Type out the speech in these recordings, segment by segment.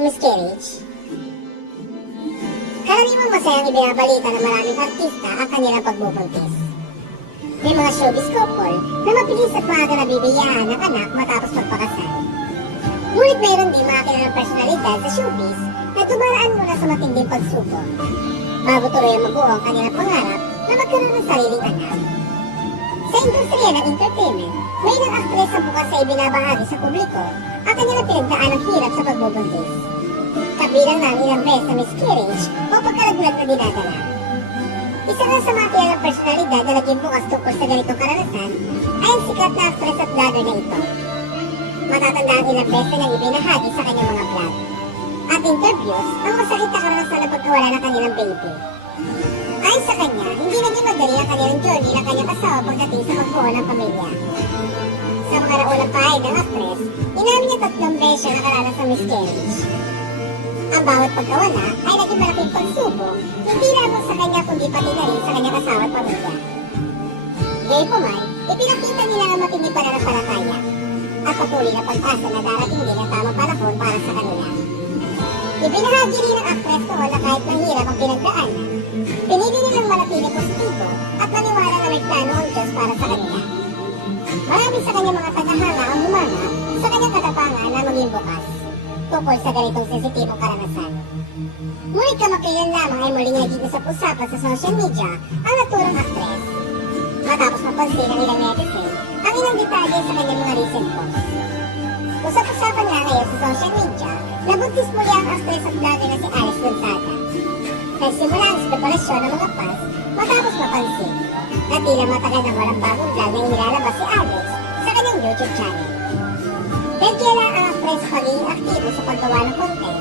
ang miscarriage? Karaniwang masayang ibinabalita ng maraming artista ang kanilang pagbubuntis. May mga showbiz couple na mabilis at maaga nabibiyaan ng anak matapos magpakasal. Ngunit mayroon din mga kilalang personalidad sa showbiz na dumaraan muna sa matinding pagsubok bago tuloy ang mabuo ang kanilang pangarap na magkaroon ng sariling anak. Sa industriya ng entertainment, may ilang aktres ang bukas sa ibinabahagi sa publiko ang kanilang pinagdaan ng hirap sa pagbubuntis. Kabilang na ang ilang beses na miscarriage o pagkalaglag na dinadala. Isa na sa mga kilalang personalidad na naging bukas tungkol sa ganitong karanasan ay ang sikat na actress at vlogger na ito. Matatandaan ilang beses niyang ibinahagi sa kanyang mga vlog at interviews ang masakit na karanasan ng pagkawala ng kanilang baby. Ayon sa kanya, hindi naging madali ang kanilang journey ng kanyang asawa pagdating sa pagbuo ng pamilya. Sa mga naunang pahayag ng actress, inamin niya 3 beses siya nakaranas ng miscarriage. Ang bawat pagkawala ay naging malaking pagsubok, hindi lamang sa kanya kundi pati na rin sa kanyang asawa at pamilya. Gayunpaman, ipinakita nila ang matindi pananampalataya at patuloy na pag-asa na darating din ang tamang panahon para sa kanila. Ibinahagi rin ng actress noon na kahit mahirap ang pinagdaanan, pinili nilang manatili positibo at maniwala na may plano ang Diyos para sa kanila. Marami sa kanyang mga tagahanga ang humanga sa kanyang katapangan na maging bukas tungkol sa ganitong sensitibong karanasan. Ngunit kamakailan lamang ay muling naging usap-usapan sa social media ang naturang actress. Matapos mapansin ng ilang netizen ang ilang detalye sa kanyang mga recent posts. Usap-usapan nga ngayon sa social media na buntis muli ang actress at vlogger na si Alex Gonzaga. Nagsimula ang spekulasyon ng mga fans matapos mapansin na tila matagal na walang bagong vlog na inilalabas si Alex sa kanyang YouTube channel. Dahil kailan ang actress pagiging aktibo sa paggawa ng content,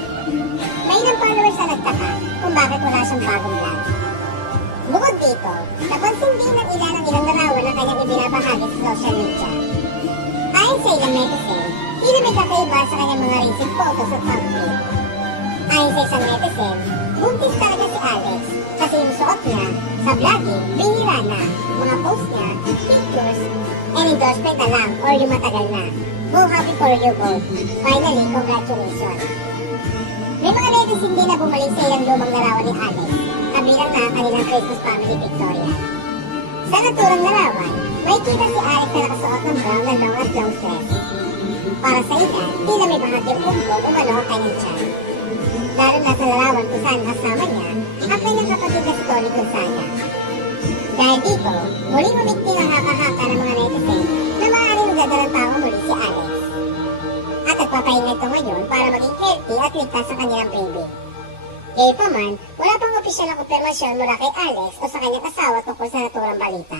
may ilang followers na nagtaka kung bakit wala siyang bagong vlog. Bukod dito, napansin din ng ilang larawan na kanyang ibinabahagi sa social media. Ayon sa ilang netizen, tila may kakaiba sa kanyang mga recent photos at thumbnail. Ayon sa isang netizen, buntis talaga si Alex kasi yung suot niya sa vlogging, bihira na, mga post niya, pictures, and endorsement na lang or yung matagal na. Go happy for you both. Finally, congratulations. May mga netizen din na bumalik sa ilang lumang larawan ni Alex, kabilang na ang kanilang Christmas family pictorial. Sa naturang larawan, may kita si Alex na nakasuot ng brown na long at long dress. Para sa ilan, tila may bahagyang umbog o mano ang kanyang tiyan. Lalo na sa larawan kung saan kasama niya ang kanyang kapatid na si Tony Gonzaga. Dahil dito, muling umikti ang haka-haka ng mga netizen na maaaring magdadalang tao muli si Alex. At nagpapahinga ito ngayon para maging healthy at ligtas sa kanilang baby. Gayunpaman, wala pang opisyal na kumpirmasyon mula kay Alex o sa kanyang asawa tungkol sa naturang balita.